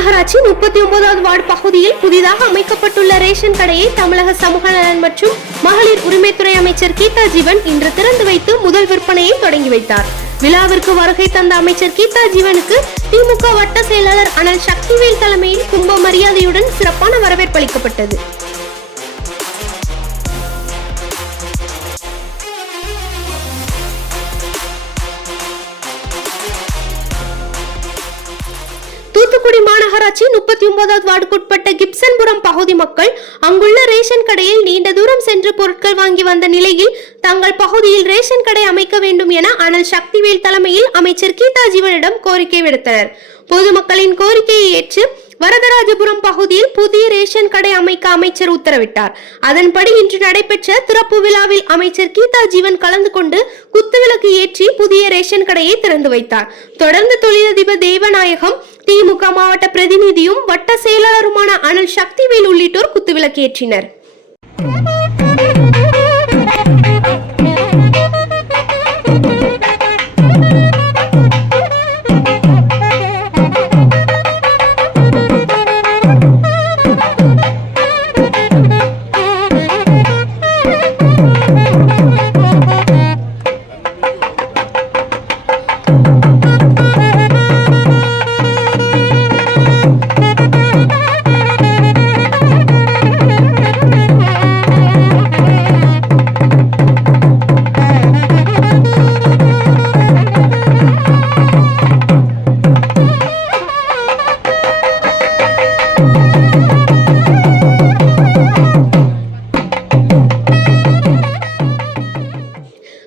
மாநகராட்சி 39வது வார்டு பகுதியில் புதிதாக அமைக்கப்பட்டுள்ள ரேஷன் கடையை தமிழக சமூக நலன் மற்றும் மகளிர் உரிமைத்துறை அமைச்சர் கீதா ஜீவன் இன்று திறந்து வைத்து முதல் விற்பனையை தொடங்கி வைத்தார். விழாவிற்கு வருகை தந்த அமைச்சர் கீதா ஜீவனுக்கு திமுக வட்ட செயலாளர் அனல் சக்திவேல் தலைமையில் கும்ப மரியாதையுடன் சிறப்பான வரவேற்பு அளிக்கப்பட்டது. தூத்துக்குடி மாநகராட்சி 39வது வார்டுக்குட்பட்ட கிப்சன்புரம் பகுதி மக்கள் அங்குள்ள ரேஷன் கடையில் நீண்ட தூரம் சென்று பொருட்கள் வாங்கி வந்த நிலையில் தங்கள் பகுதியில் ரேஷன் கடை அமைக்க வேண்டும் என அனல் சக்திவேல் தலைமையில் அமைச்சர் கீதா ஜீவனிடம் கோரிக்கை விடுத்தனர். பொதுமக்களின் கோரிக்கையை ஏற்று வரதராஜபுரம் பகுதியில் புதிய ரேஷன் கடை அமைக்க அமைச்சர் உத்தரவிட்டார். அதன்படி இன்று நடைபெற்ற திறப்பு விழாவில் அமைச்சர் கீதா ஜீவன் கலந்து கொண்டு குத்துவிளக்கு ஏற்றி புதிய ரேஷன் கடையை திறந்து வைத்தார். தொடர்ந்து தொழிலதிபர் தேவநாயகம், திமுக மாவட்ட பிரதிநிதியும் வட்ட செயலாளருமான அனல் சக்திவேல் உள்ளிட்டோர் குத்துவிளக்கு ஏற்றினர்.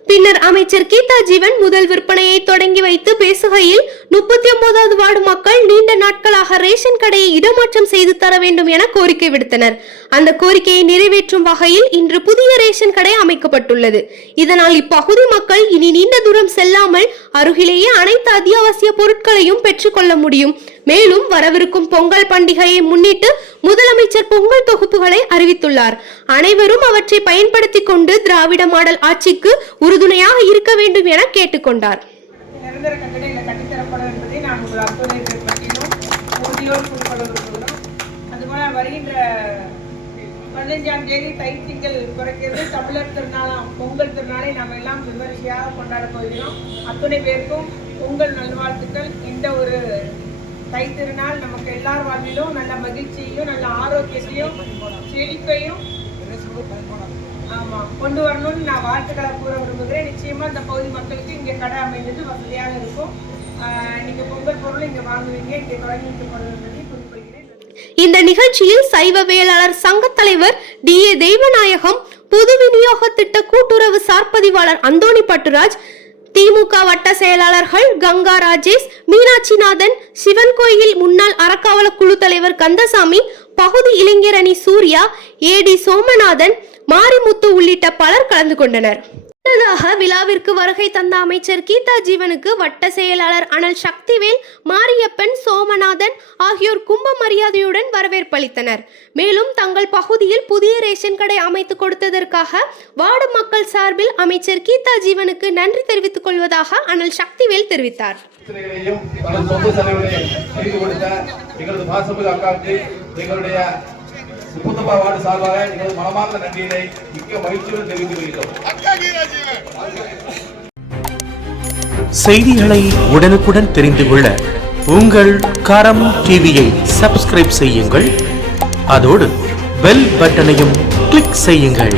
பின்னர் அமைச்சர் கீதா ஜீவன் முதல் விற்பனையை தொடங்கி வைத்து பேசுகையில் 39வது வார்டு மக்கள் நீண்ட நாட்களாக ரேஷன் கடையை இடமாற்றம் செய்து தர வேண்டும் என கோரிக்கை விடுத்தனர். அந்த கோரிக்கையை நிறைவேற்றும் வகையில் இன்று புதிய ரேஷன் கடை அமைக்கப்பட்டுள்ளது. இதனால் இப்பகுதி மக்கள் இனி நீண்ட தூரம் செல்லாமல் அருகிலேயே அனைத்து அத்தியாவசிய பொருட்களையும் பெற்றுக்கொள்ள முடியும். மேலும் வரவிருக்கும் பொங்கல் பண்டிகையை முன்னிட்டு முதலமைச்சர் பொங்கல் தொகுப்புகளை அறிவித்துள்ளார். அனைவரும் அவற்றை பயன்படுத்திக் கொண்டு திராவிட மாடல் ஆட்சிக்கு உறுதுணையாக இருக்க வேண்டும் என கேட்டுக்கொண்டார். நிரந்தர கட்டடம் கட்டித்தரப்படும் என்பதை நான் உங்கள் அத்துணையை பற்றியும் உறுதியோடு குறிப்பிடுகிறோம். அதுபோல வருகின்ற 15ஆம் தேதி தைத்திங்கள் பிறக்கிறது. தமிழர் திருநாளாம் பொங்கல் திருநாளை நாம் எல்லாம் விமரிசையாக கொண்டாட போகிறோம். அத்துணை பேருக்கும் பொங்கல் நல்வாழ்த்துக்கள். இந்த ஒரு தை திருநாள் நமக்கு எல்லார் வாழ்விலும் நல்ல மகிழ்ச்சியையும் நல்ல ஆரோக்கியத்தையும் செழிப்பையும் கொண்டு வரணும்னு நான் வாழ்த்துக்களை கூற விரும்புகிறேன். நிச்சயமா இந்த பகுதி மக்களுக்கு இங்கே கடை அமைந்தது வசதியாக இருக்கும். நீங்க பொங்கல் பொருள் இங்க வாங்குவீங்க, இங்கே தொடங்கி குறிப்பிடுகிறேன். இந்த நிகழ்ச்சியில் சைவ வேளாளர் சங்க தலைவர் DA தேவநாயகம், பொது விநியோக திட்ட கூட்டுறவு சார்பதிவாளர் அந்தோணி பட்டுராஜ், திமுக வட்ட செயலாளர்கள் கங்கா ராஜேஷ், மீனாட்சிநாதன், சிவன் கோயில் முன்னாள் அறக்காவல குழு தலைவர் கந்தசாமி, பகுதி இளைஞர் அணி சூர்யா, AD சோமநாதன், மாரிமுத்து உள்ளிட்ட பலர் கலந்து கொண்டனர். முன்னதாக விழாவிற்கு வருகை தந்த அமைச்சர் கீதா ஜீவனுக்கு வட்ட செயலாளர் அனல் சக்திவேல், மாரியப்பன், சோமநாதன் ஆகியோர் கும்ப மரியாதையுடன் வரவேற்பளித்தனர். மேலும் தங்கள் பகுதியில் புதிய ரேஷன் கடை அமைத்து கொடுத்ததற்காக வார்டு மக்கள் சார்பில் அமைச்சர் கீதா ஜீவனுக்கு நன்றி தெரிவித்துக் கொள்வதாக அனல் சக்திவேல் தெரிவித்தார். வார்டு சார்பாக எங்களது மனமார்ந்த நன்றியை மிக்க மகிழ்ச்சியுடன் தெரிவித்துக் கொள்கிறோம். செய்திகளை உடனுக்குடன் தெரிந்து கொள்ள உங்கள் கரம் டிவியை சப்ஸ்கிரைப் செய்யுங்கள். அதோடு பெல் பட்டனையும் கிளிக் செய்யுங்கள்.